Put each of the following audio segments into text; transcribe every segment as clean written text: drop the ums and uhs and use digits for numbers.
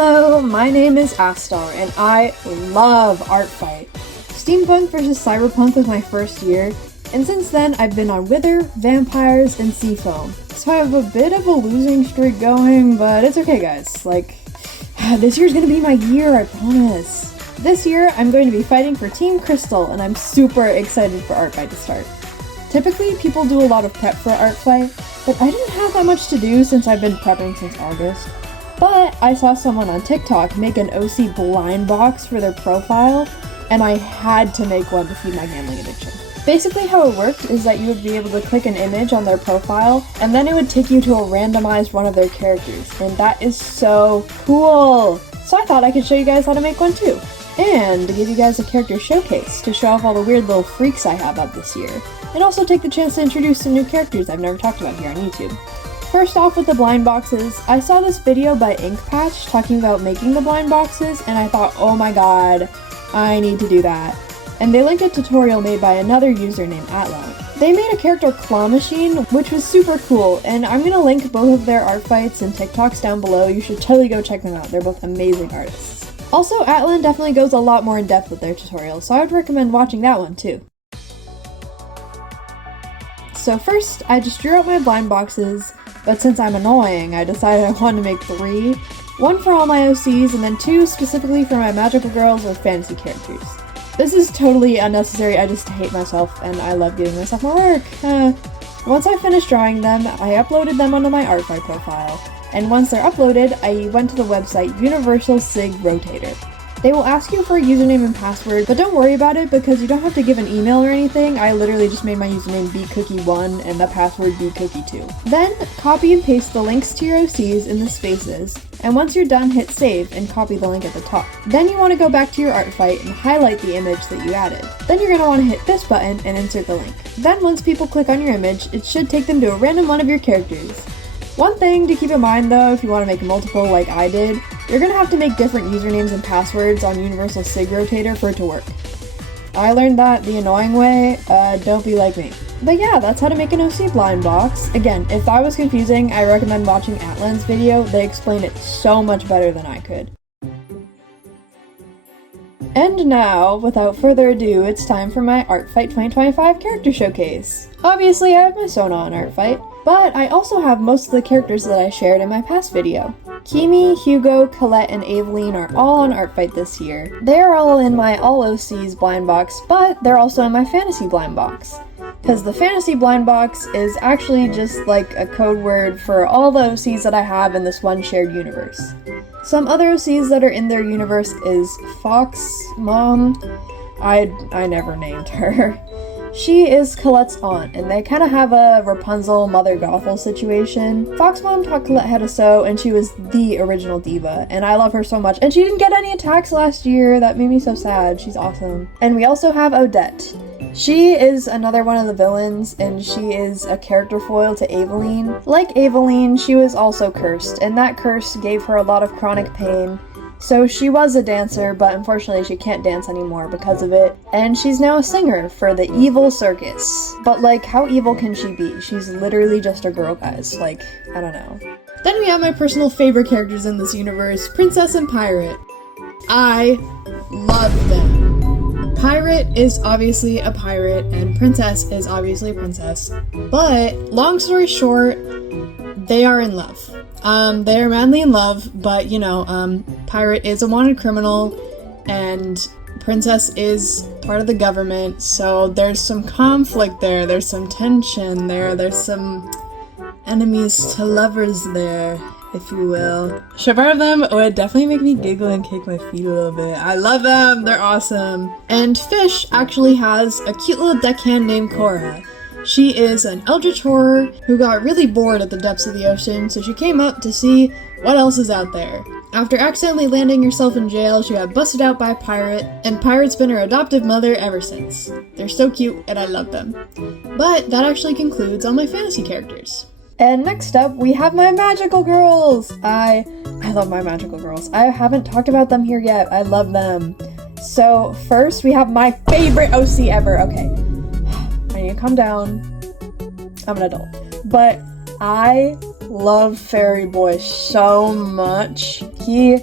Hello, my name is Astar, and I love Artfight. Steampunk vs. Cyberpunk was my first year, and since then I've been on Wither, Vampires, and Seafoam. So I have a bit of a losing streak going, but it's okay guys. This year's gonna be my year, I promise. This year, I'm going to be fighting for Team Crystal, and I'm super excited for Artfight to start. Typically, people do a lot of prep for Artfight, but I didn't have that much to do since I've been prepping since August. But I saw someone on TikTok make an OC blind box for their profile, and I had to make one to feed my gambling addiction. Basically how it worked is that you would be able to click an image on their profile, and then it would take you to a randomized one of their characters, and that is so cool! So I thought I could show you guys how to make one too. And to give you guys a character showcase to show off all the weird little freaks I have up this year, and also take the chance to introduce some new characters I've never talked about here on YouTube. First off with the blind boxes, I saw this video by Inkpatch talking about making the blind boxes, and I thought, oh my god, I need to do that. And they linked a tutorial made by another user named Atlan. They made a character claw machine, which was super cool, and I'm gonna link both of their art fights and TikToks down below. You should totally go check them out, they're both amazing artists. Also, Atlan definitely goes a lot more in depth with their tutorials, so I would recommend watching that one too. So first, I just drew out my blind boxes, but since I'm annoying, I decided I wanted to make 3. One for all my OCs, and then 2 specifically for my magical girls or fantasy characters. This is totally unnecessary, I just hate myself, and I love giving myself more work. Once I finished drawing them, I uploaded them onto my Artfight profile. And once they're uploaded, I went to the website Universal Sig Rotator. They will ask you for a username and password, but don't worry about it because you don't have to give an email or anything. I literally just made my username bcookie1 and the password bcookie2. Then, copy and paste the links to your OCs in the spaces, and once you're done, hit save and copy the link at the top. Then you want to go back to your Artfight and highlight the image that you added. Then you're going to want to hit this button and insert the link. Then once people click on your image, it should take them to a random one of your characters. One thing to keep in mind though, if you want to make multiple like I did, you're going to have to make different usernames and passwords on Universal Sig Rotator for it to work. I learned that the annoying way, don't be like me. But yeah, that's how to make an OC blind box. Again, if that was confusing, I recommend watching Atlan's video, they explain it so much better than I could. And now, without further ado, it's time for my Artfight 2025 character showcase. Obviously, I have my Sona on Artfight, but I also have most of the characters that I shared in my past video. Kimi, Hugo, Colette, and Aveline are all on Artfight this year. They are all in my All OCs blind box, but they're also in my Fantasy blind box. Because the Fantasy blind box is actually just like a code word for all the OCs that I have in this one shared universe. Some other OCs that are in their universe is Fox Mom. I never named her. She is Colette's aunt, and they kind of have a Rapunzel, Mother Gothel situation. Fox Mom taught Colette how to sew, and she was the original diva, and I love her so much. And she didn't get any attacks last year, that made me so sad. She's awesome. And we also have Odette. She is another one of the villains, and she is a character foil to Aveline. Like Aveline, she was also cursed, and that curse gave her a lot of chronic pain. So she was a dancer, but unfortunately she can't dance anymore because of it. And she's now a singer for the Evil Circus. But how evil can she be? She's literally just a girl, guys. I don't know. Then we have my personal favorite characters in this universe, Princess and Pirate. I love them. Pirate is obviously a pirate, and Princess is obviously a princess. But, long story short, they are in love. They are madly in love, but, Pirate is a wanted criminal, and Princess is part of the government, so there's some conflict there, there's some tension there, there's some enemies to lovers there, if you will. Part of them would definitely make me giggle and kick my feet a little bit. I love them, they're awesome. And Fish actually has a cute little deckhand named Cora. She is an eldritch horror who got really bored at the depths of the ocean, so she came up to see what else is out there. After accidentally landing herself in jail, she got busted out by a pirate, and Pirate's been her adoptive mother ever since. They're so cute, and I love them. But that actually concludes all my fantasy characters. And next up, we have my magical girls! I love my magical girls. I haven't talked about them here yet. I love them. So first, we have my favorite OC ever. Okay. I need to calm down. I'm an adult. But I love Fairy Boy so much. He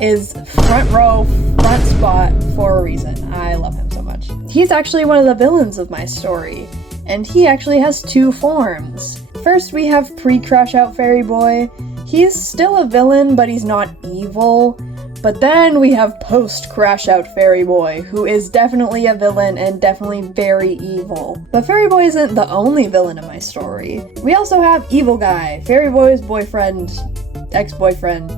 is front row, front spot for a reason. I love him so much. He's actually one of the villains of my story, and he actually has two forms. First, we have pre-Crash Out Fairy Boy. He's still a villain, but he's not evil. But then we have post-Crash Out Fairy Boy, who is definitely a villain and definitely very evil. But Fairy Boy isn't the only villain in my story. We also have Evil Guy, Fairy Boy's boyfriend, ex-boyfriend.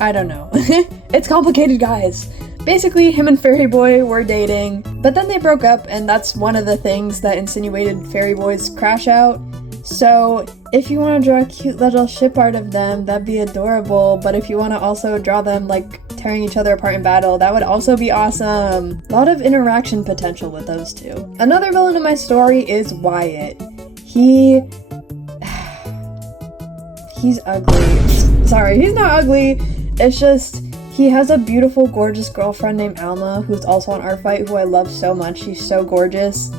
I don't know. It's complicated, guys. Basically, him and Fairy Boy were dating, but then they broke up, and that's one of the things that insinuated Fairy Boy's crash out. So, if you want to draw a cute little ship art of them, that'd be adorable, but if you want to also draw them, like, tearing each other apart in battle, that would also be awesome. A lot of interaction potential with those two. Another villain in my story is Wyatt. He's ugly. Sorry, he's not ugly. It's just, he has a beautiful, gorgeous girlfriend named Alma, who's also on Artfight, who I love so much. She's so gorgeous.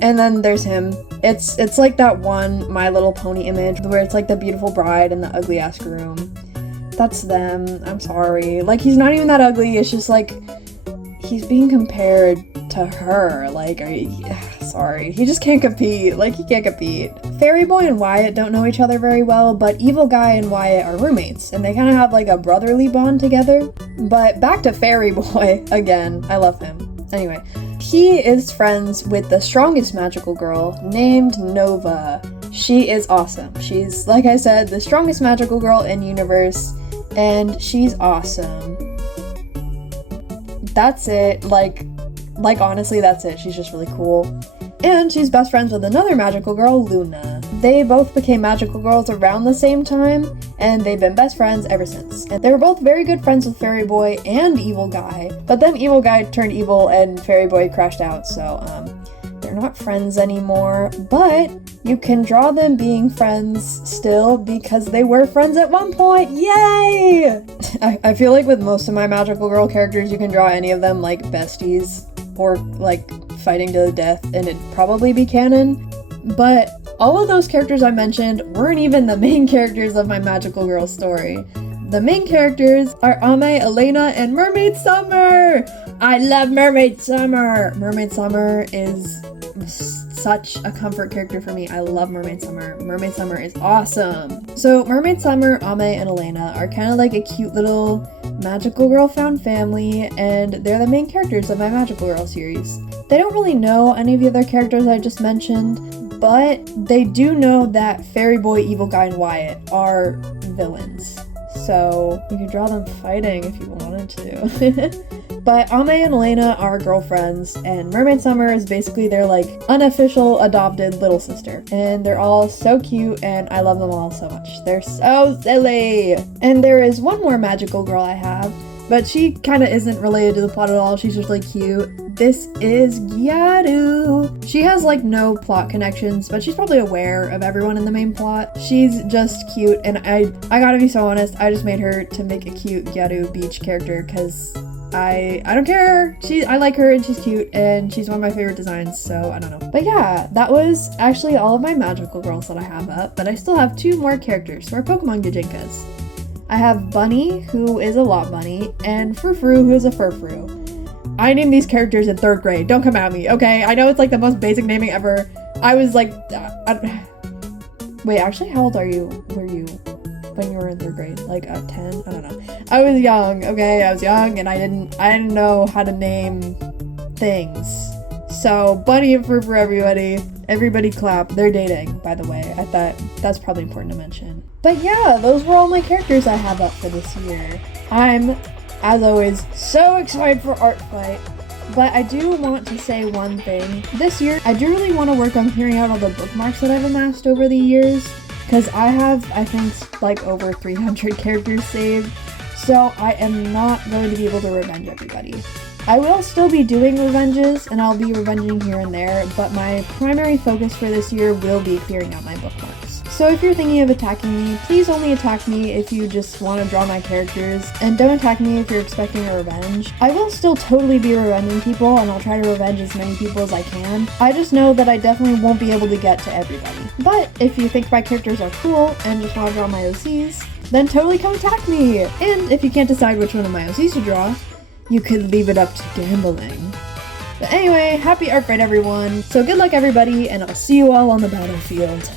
And then there's him. It's like that one My Little Pony image where it's like the beautiful bride and the ugly ass groom. That's them. I'm sorry. Like, he's not even that ugly. It's just like he's being compared to her. Like, sorry. He just can't compete. Like, he can't compete. Fairy Boy and Wyatt don't know each other very well, but Evil Guy and Wyatt are roommates, and they kind of have like a brotherly bond together. But back to Fairy Boy again. I love him. Anyway, he is friends with the strongest magical girl named Nova. She is awesome. She's, like I said, the strongest magical girl in universe, and she's awesome. That's it. Like honestly, that's it. She's just really cool. And she's best friends with another magical girl, Luna. They both became magical girls around the same time, and they've been best friends ever since. And they were both very good friends with Fairy Boy and Evil Guy, but then Evil Guy turned evil and Fairy Boy crashed out, so they're not friends anymore, but you can draw them being friends still because they were friends at one point. Yay! I feel like with most of my magical girl characters, you can draw any of them like besties or like fighting to the death, and it'd probably be canon. But all of those characters I mentioned weren't even the main characters of my magical girl story. The main characters are Ame, Elena, and Mermaid Summer! I love Mermaid Summer! Mermaid Summer is such a comfort character for me. I love Mermaid Summer. Mermaid Summer is awesome. So Mermaid Summer, Ame, and Elena are kind of like a cute little magical girl found family, and they're the main characters of my magical girl series. They don't really know any of the other characters I just mentioned, but they do know that Fairy Boy, Evil Guy, and Wyatt are villains. So you could draw them fighting if you wanted to. But Ame and Elena are girlfriends, and Mermaid Summer is basically their like unofficial adopted little sister. And they're all so cute, and I love them all so much. They're so silly! And there is one more magical girl I have, but she kind of isn't related to the plot at all. She's just like cute. This is Gyaru. She has like no plot connections, but she's probably aware of everyone in the main plot. She's just cute, and I gotta be so honest, I just made her to make a cute Gyaru beach character because I don't care. I like her and she's cute and she's one of my favorite designs, so I don't know. But yeah, that was actually all of my magical girls that I have up, but I still have two more characters for Pokemon Gijinkas. I have Bunny, who is a Lot Bunny, and Frou-Frou, who is a Furfrou. I named these characters in 3rd grade. Don't come at me, okay? I know it's like the most basic naming ever. I was like, wait, actually, how old were you when you were in 3rd grade? Like 10? I don't know. I was young, okay? I was young, and I didn't know how to name things. So, Bunny and Frou for everybody. Everybody clap. They're dating, by the way. I thought that's probably important to mention. But yeah, those were all my characters I have up for this year. I'm, as always, so excited for Artfight. But I do want to say one thing. This year, I do really want to work on clearing out all the bookmarks that I've amassed over the years. Because I have, I think, like over 300 characters saved. So I am not going to be able to revenge everybody. I will still be doing revenges, and I'll be revenging here and there, but my primary focus for this year will be clearing out my bookmarks. So if you're thinking of attacking me, please only attack me if you just want to draw my characters, and don't attack me if you're expecting a revenge. I will still totally be revenging people, and I'll try to revenge as many people as I can. I just know that I definitely won't be able to get to everybody. But if you think my characters are cool and just want to draw my OCs, then totally come attack me! And if you can't decide which one of my OCs to draw, you could leave it up to gambling. But anyway, happy Artfight everyone, so good luck everybody, and I'll see you all on the battlefield.